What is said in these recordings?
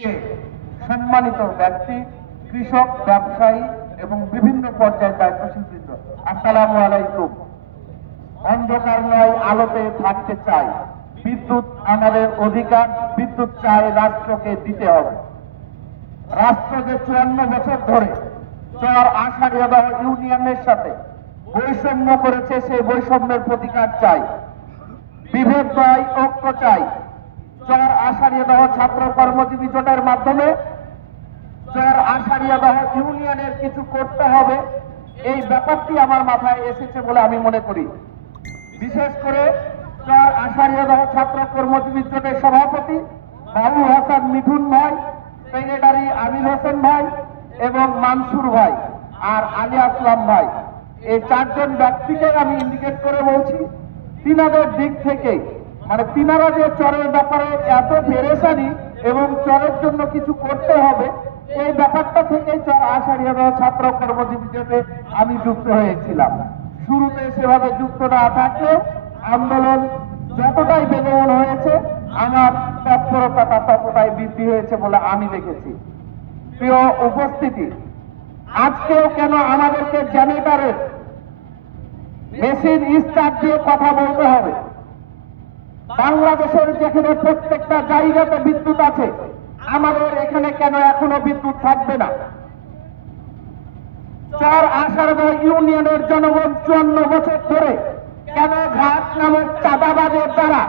যে সম্মানিত ব্যক্তি, কৃষক, ব্যবসায়ী এবং বিভিন্ন পর্যায়ের দায়িত্বশীল বৃন্দ, আসসালামু আলাইকুম। অন্ধকার নয়, আলোতে থাকতে চাই। বিদ্যুৎ আমাদের অধিকার, বিদ্যুৎ চাই রাষ্ট্রকে দিতে হবে। রাষ্ট্র যে 54 বছর ধরে চর আষাঢ়িয়াদহ ইউনিয়নের সাথে বৈষম্য করেছে, সেই বৈষম্যের প্রতিকার চাই। বিভেদ নয়, ঐক্য চাই। চর আষাঢ়িয়াদহ ছাত্র কর্মজীবী জোটের মাধ্যমে চর আষাঢ়িয়াদহ ইউনিয়নের কিছু করতে হবে, এই ব্যাপারটি আমার মাথায় এসেছে বলে আমি মনে করি। বিশেষ করে চর আষাঢ়িয়াদহ ছাত্র কর্মজীবী জোটের সভাপতি বাবু হাসান মিঠুন ভাই, সেক্রেটারি আমির হোসেন ভাই এবং মানসুর ভাই আর আলী আসলাম ভাই, এই চারজন ব্যক্তিকে আমি ইন্ডিকেট করে বলছি, তিনাদের দিক থেকে মানে তিনারা যে চরের ব্যাপারে এত পেরেশানি এবং চরের জন্য কিছু করতে হবে, এই ব্যাপারটা থেকে চর আষাঢ়িয়াদহ ছাত্র কর্মজীবী জোটে আমি যুক্ত হয়েছিলাম। শুরুতে সেভাবে যুক্ত না থাকলেও আন্দোলন যতটাই বেগবান হয়েছে, আমার তৎপরতা ততটাই বৃদ্ধি হয়েছে বলে আমি দেখেছি। প্রিয় উপস্থিতি, আজকেও কেন আমাদেরকে জেনারেটরের মেশিন স্টার্ট দিয়ে কথা বলতে হবে? বাংলাদেশের যেখানে প্রত্যেকটা জায়গাতে বিদ্যুৎ আছে, আমাদের এখানে কেন এখনো বিদ্যুৎ থাকবে না? চর আষাঢ়িয়াদহ ইউনিয়নের জনগণ 54 বছর ধরে কেন ঘাট নামক চাঁদাবাজের দ্বারা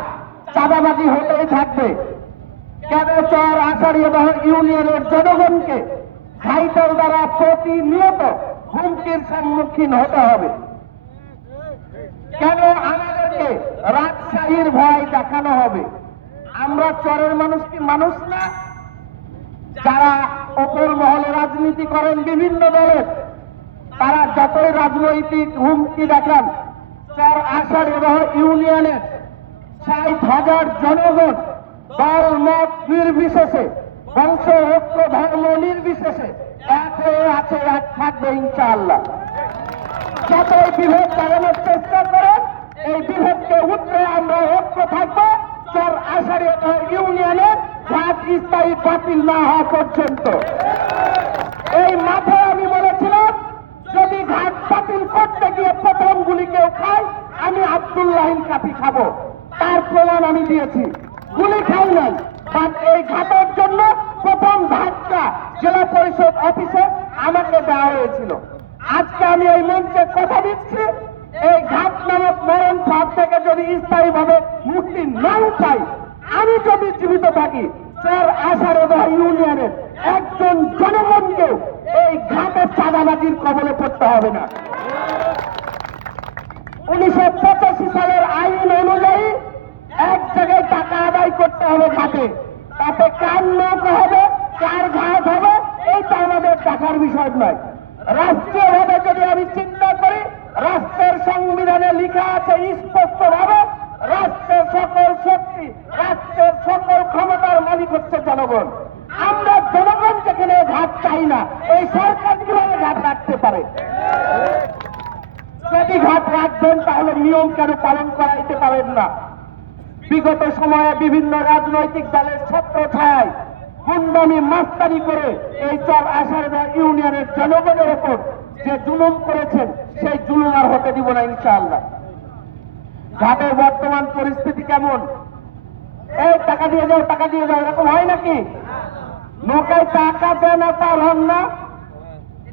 চাঁদাবাজি হতেই থাকবে? কেন চর আষাঢ়িয়াদহ ইউনিয়নের জনগণকে ঘাইটাল দ্বারা প্রতিনিয়ত হুমকির সম্মুখীন হতে হবে? কেন আমাদেরকে রাজশাহীর ভয় দেখানো হবে? আমরা চরের মানুষ কি মানুষ না? যারা অপর মহলে রাজনীতি করেন বিভিন্ন দলের, তারা যতই রাজনৈতিক হুমকি দেখান, চর আষাঢ়িয়াদহ ইউনিয়নের 60,000 জনগণ দল মত নির্বিশেষে, বংশ ঐক্য ধর্ম নির্বিশেষে এক হয়ে আছে, এক থাকবে ইনশাআল্লাহ। যতই বিভেদ লাগানোর চেষ্টা করেন, এই বিভেদকে উঠে আমরা ঐক্য থাকবো চর আষাঢ়িয়াদহ ইউনিয়নের ঘাট স্থায়ী বাতিল না হওয়া পর্যন্ত। এই মাথায় আমি বলেছিলাম, যদি ঘাট বাতিল করতে গিয়ে প্রথম গুলি কেউ খায়, আমি আব্দুল্লাহিন কাফি খাবো। তার প্রমাণ আমি দিয়েছি, গুলি খাই নাই। বাট এই ঘাটের জন্য প্রথম ধাক্কা জেলা পরিষদ অফিসে আমাকে দেওয়া হয়েছিল। আজকে আমি এই মঞ্চে কথা দিচ্ছি, এই ঘাট নামক মরণ ফাঁদ থেকে যদি স্থায়ীভাবে মুক্তি নাও পাই, আমি যদি জীবিত থাকি, চর আষাঢ়িয়াদহ ইউনিয়নের একজন জনগণকে এই ঘাটের চাঁদাবাজির কবলে পড়তে হবে না। 1985 সালের আইন অনুযায়ী এক জায়গায় টাকা আদায় করতে হবে ঘাটে, তাতে কার নৌকা হবে, কার ঘাট হবে, এইটা আমাদের দেখার বিষয় নয়। রাষ্ট্রীয়ভাবে যদি আমি চিন্তা করি, রাষ্ট্রের সংবিধানে লেখা আছে স্পষ্টভাবে, রাষ্ট্রের সকল শক্তি, রাষ্ট্রের সকল ক্ষমতার মালিক হচ্ছে জনগণ। আমরা জনগণ যেখানে ঘাট চাই না, এই সরকার কিভাবে ঘাট রাখতে পারে? যদি ঘাট রাখবেন তাহলে নিয়ম কেন পালন করাইতে পারেন না? বিগত সময়ে বিভিন্ন রাজনৈতিক দলের ছত্রছায়ায় গুন্ডামি মাস্তানি করে এই চর আষাঢ়িয়াদহ ইউনিয়নের জনগণের ওপর যে জুলুম করেছেন, সেই জুলুম আর হতে দিব না ইনশাআল্লাহ। ঘাটের বর্তমান পরিস্থিতি কেমন? এই টাকা দিয়ে যাও, টাকা দিয়ে যাও, এরকম হয় নাকি? নৌকায় টাকা দেয় না, পার হন না,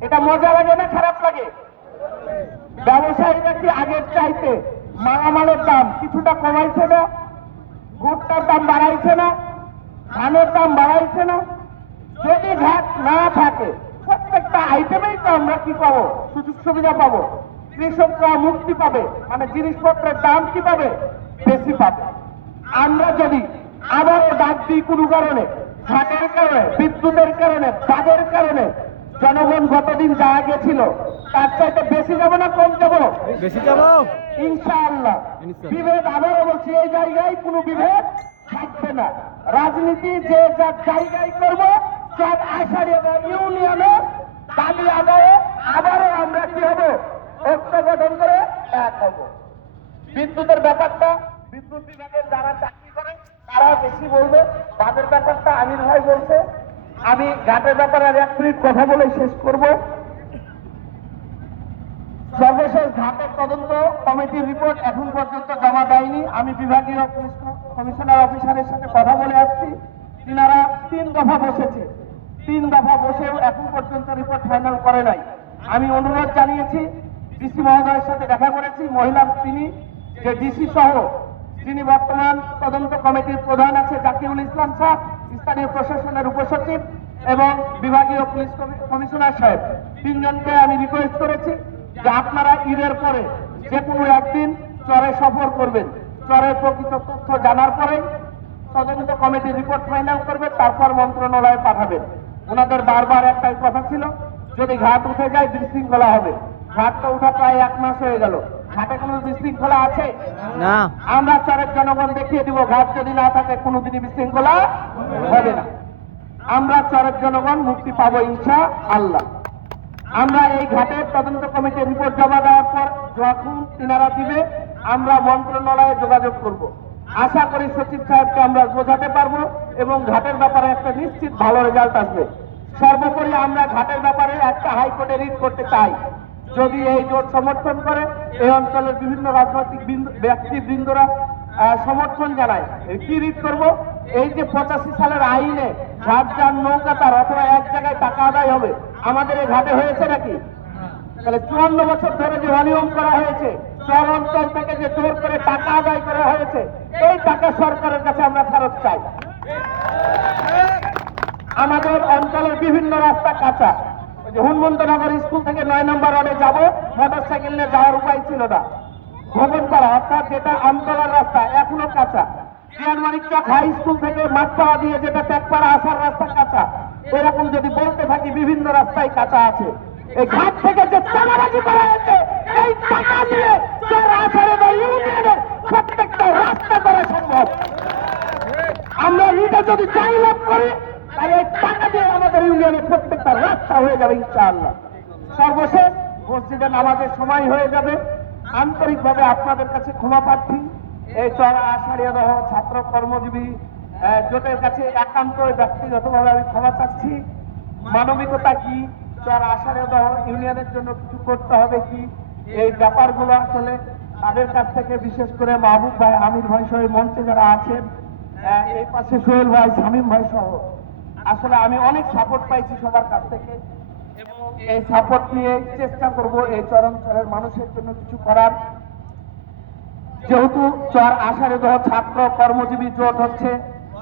এটা মজা লাগে না খারাপ লাগে? ব্যবসায়ীরা কি আগের চাইতে মালামালের দাম কিছুটা কমাইছে না? ভুট্টার দাম বাড়াইছে না? ধানের দাম বাড়াইছে না? যদি ঘাট না থাকে, প্রত্যেকটা আইটেমেই তো আমরা কি পাবো? সুযোগ সুবিধা পাবো। কৃষকরা মুক্তি পাবে, মানে জিনিসপত্রের দাম কি পাবে? বেশি পাবে। আমরা যদি আবারও ডাক দিই কোনো কারণে, ঘাটের কারণে, বিদ্যুতের কারণে, বাদের কারণে জনগণ গতদিন যা গেছিল তার চাইতে বেশি যাবো না কম যাবো? বেশি যাবো ইনশাআল্লাহ। বিভেদ আবারও বলছি, এই জায়গায় কোনো বিভেদ থাকবে না। রাজনীতি যে যার জায়গায় করবো, চর আষাঢ়িয়াদহ ইউনিয়নে দাবি আদায়ে আবারও আমরা কি হবো? ঐক্য গঠন করে এক হবো। বিদ্যুতের ব্যাপারটা বিদ্যুৎ বিভাগের যারা চাকরি করে তারা বেশি বলবে, তাদের ব্যাপারটা আমির ভাই বলছে, আমি ঘাটের ব্যাপারে আর 1 মিনিট কথা বলে শেষ করব। সর্বশেষ ঘাটের তদন্ত কমিটির রিপোর্ট এখন পর্যন্ত জমা দেয়নি। আমি বিভাগীয় কমিশনার অফিসারের সাথে কথা বলে আসছি, তিনারা 3 দফা বসেছে, 3 দফা বসেও এখন পর্যন্ত রিপোর্ট ফাইনাল করে নাই। আমি অনুরোধ জানিয়েছি, ডিসি মহোদয়ের সাথে দেখা করেছি, মহিলা তিনি যে ডিসি সহ যিনি বর্তমান তদন্ত কমিটির প্রধান আছে জাকিউল ইসলাম সাহেব, স্থানীয় প্রশাসনের উপসচিব এবং বিভাগীয় পুলিশ কমিশনার সাহেব, 3 জনকে আমি রিকোয়েস্ট করেছি যে আপনারা ঈদের পরে যে কোনো একদিন চরে সফর করবেন, চরের প্রকৃত তথ্য জানার পরেই তদন্ত কমিটির রিপোর্ট ফাইনাল করবে, তারপর মন্ত্রণালয়ে পাঠাবেন। ওনাদের বারবার একটাই কথা ছিল, যদি ঘাট উঠে যায় বিশৃঙ্খলা হবে। ঘাটটা উঠা প্রায় 1 মাস হয়ে গেল, ঘাটে কোনো বিশৃঙ্খলা আছে না। আমরা চরের জনগণ দেখিয়ে দিব, ঘাট যদি না থাকে কোনোদিনই বিশৃঙ্খলা হবে না। আমরা চরের জনগণ মুক্তি পাবো ইনশাআল্লাহ। আমরা এই ঘাটের তদন্ত কমিটির রিপোর্ট জমা দেওয়ার পর যখন তিনারা দিবে আমরা মন্ত্রণালয়ে যোগাযোগ করব। আশা করি সচিব সাহেবকে আমরা বোঝাতে পারবো এবং ঘাটের ব্যাপারে একটা নিশ্চিত ভালো রেজাল্ট আসবে। সর্বোপরি আমরা ঘাটের ব্যাপারে একটা হাইকোর্টে রিট করতে চাই, যদি এই জোট সমর্থন করে, এই অঞ্চলের বিভিন্ন রাজনৈতিক ব্যক্তিবৃন্দরা সমর্থন জানায়। কি রিট করব? এই যে 85 সালের আইনে ঘাট যান নৌকা তার অথবা এক জায়গায় টাকা আদায় হবে, আমাদের এই ঘাটে হয়েছে নাকি? তাহলে 54 বছর ধরে যে অনিয়ম করা হয়েছে, চর অঞ্চল থেকে যে জোর করে টাকা আদায় করা হয়েছে, এই টাকা সরকারের কাছে আমরা ফেরত চাই। আমাদের অঞ্চলের বিভিন্ন রাস্তা কাঁচা, হুনমন্তনগর স্কুল থেকে 9 নম্বর রোডে যাবো, মোটরসাইকেল নিয়ে যাওয়ার উপায় ছিল না। ভবনপাড়া অর্থাৎ যেটা আমতলার রাস্তা এখনো কাঁচা। মানিকচক হাই স্কুল থেকে মাঠপাড়া দিয়ে যেটা ট্যাকপাড়া আসার রাস্তা কাঁচা। এরকম যদি বলতে থাকি বিভিন্ন রাস্তায় কাঁচা আছে। এই ঘাট থেকে যে চাঁদাবাজি করা হয়েছে, এই টাকা দিয়ে ইউনিয়নের প্রত্যেকটা রাস্তা করা সম্ভব। আমরা এটা যদি চাই লাভ করি, তাহলে এই টাকা দিয়ে আমাদের ইউনিয়নের প্রত্যেকটা রাস্তা হয়ে যাবে ইনশাআল্লাহ। সর্বশেষ মসজিদে নামাজের সময় হয়ে যাবে, আন্তরিকভাবে আপনাদের কাছে ক্ষমা প্রার্থী। এই চড়া আষাঢ়িয়া দহ ছাত্র কর্মজীবী জোটের কাছে একান্ত ব্যক্তিগতভাবে আমি ক্ষমা চাচ্ছি। মানবিকতা কি, চড়া আষাঢ়িয়া দহ ইউনিয়নের জন্য কিছু করতে হবে কি, এই ব্যাপারগুলো আসলে তাদের কাছ থেকে, বিশেষ করে মাহবুব ভাই, আমির ভাই সহ মঞ্চে যারা আছেন, এই পাশে সোহেল ভাই, শামীম ভাই সহ, আসলে আমি অনেক সাপোর্ট পাইছি সবার কাছ থেকে এবং এই সাপোর্ট নিয়ে চেষ্টা করব এই চর অঞ্চলের মানুষের জন্য কিছু করার। যেহেতু চর আষাঢ়িয়া দহ ছাত্র কর্মজীবী জোট হচ্ছে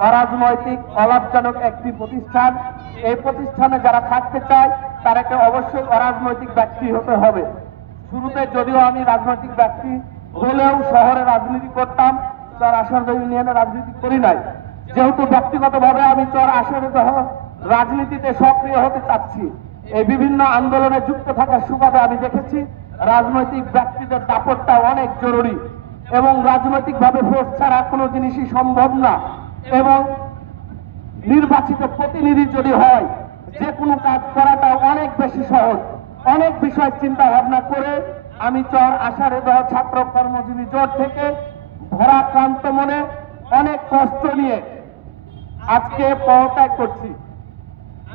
অরাজনৈতিক অলাভজনক একটি প্রতিষ্ঠান, এই প্রতিষ্ঠানে যারা থাকতে চায় তারাকে অবশ্যই অরাজনৈতিক ব্যক্তি হতে হবে। শুরুতে যদিও আমি রাজনৈতিক ব্যক্তি হলেও শহরে রাজনীতি করতাম, চর আষাঢ়িয়া দহ ইউনিয়নে রাজনীতি করি নাই। যেহেতু ব্যক্তিগতভাবে আমি চর আষাঢ়িয়া দহ রাজনীতিতে সক্রিয় হতে চাচ্ছি, এই বিভিন্ন আন্দোলনে যুক্ত থাকার সুবাদে আমি দেখেছি রাজনৈতিক ব্যক্তিদের দাপটটা অনেক জরুরি এবং রাজনৈতিকভাবে ভোট ছাড়া কোনো জিনিসই সম্ভব না। এবং নির্বাচিত প্রতিনিধি যদি হয়, যে কোনো কাজ করাটা অনেক বেশি সহজ। অনেক বিষয় চিন্তা ভাবনা করে আমি চর আষাঢ়িয়া দহ ছাত্র কর্মজীবী জোট থেকে ভরাক্রান্ত মনে অনেক কষ্ট নিয়ে আজকে পদত্যাগ করছি।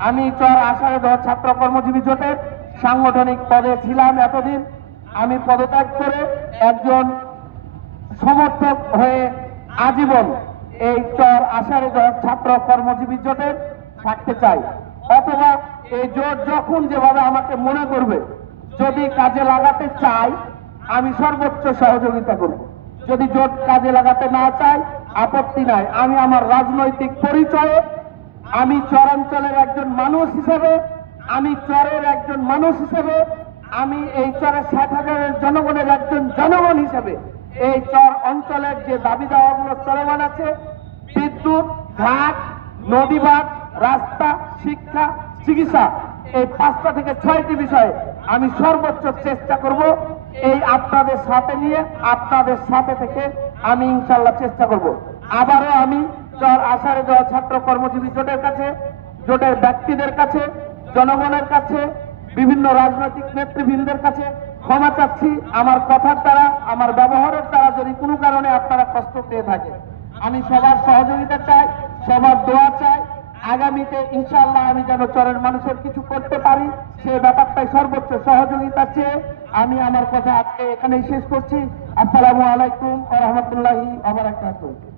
আমি চর আষাঢ়িয়া দহ ছাত্র কর্মজীবী জোটের সাংগঠনিক পদে ছিলাম এতদিন। আমি পদত্যাগ করে একজন সমর্থক হয়ে আজীবন এই চর আষাঢ়িয়া দহ ছাত্র কর্মজীবী জোটে থাকতে চাই। অথবা এই জোট যখন যেভাবে আমাকে মনে করবে, যদি কাজে লাগাতে চাই আমি সর্বোচ্চ সহযোগিতা করব। যদি জোট কাজে লাগাতে না চাই আপত্তি নাই। আমি আমার রাজনৈতিক পরিচয়ে, আমি চরাঞ্চলের একজন মানুষ হিসেবে, আমি চরের একজন মানুষ হিসেবে, আমি এই চরের 60,000 জনগণের একজন জনগণ হিসেবে এই চর অঞ্চলের যে দাবি দাওয়াগুলো চলমান আছে, বিদ্যুৎ, ঘাট, নদীবাঁধ, রাস্তা, শিক্ষা, চিকিৎসা, এই 5টা থেকে 6টি বিষয়ে আমি সর্বোচ্চ চেষ্টা করব এই আপনাদের সাথে নিয়ে, আপনাদের সাথে থেকে আমি ইনশাল্লাহ চেষ্টা করব। আবারও আমি চর আষাঢ়িয়া দহ ছাত্র কর্মজীবী জোটের কাছে, জোটের ব্যক্তিদের কাছে, জনগণের কাছে, বিভিন্ন রাজনৈতিক নেতৃবৃন্দের কাছে ক্ষমা চাচ্ছি। আমার কথার দ্বারা, আমার ব্যবহারের দ্বারা যদি কোনো কারণে আপনারা কষ্ট পেয়ে থাকেন, আমি সবার সহযোগিতা চাই, সবার দোয়া চাই। আগামীতে ইনশাআল্লাহ আমি যেন চরের মানুষের কিছু করতে পারি, সেই ব্যাপারটাই সর্বোচ্চ সহযোগিতা চেয়ে আমি আমার কথা আজকে এখানেই শেষ করছি। আসসালামু আলাইকুম ওয়া রাহমাতুল্লাহি ওয়া বারাকাতুহু।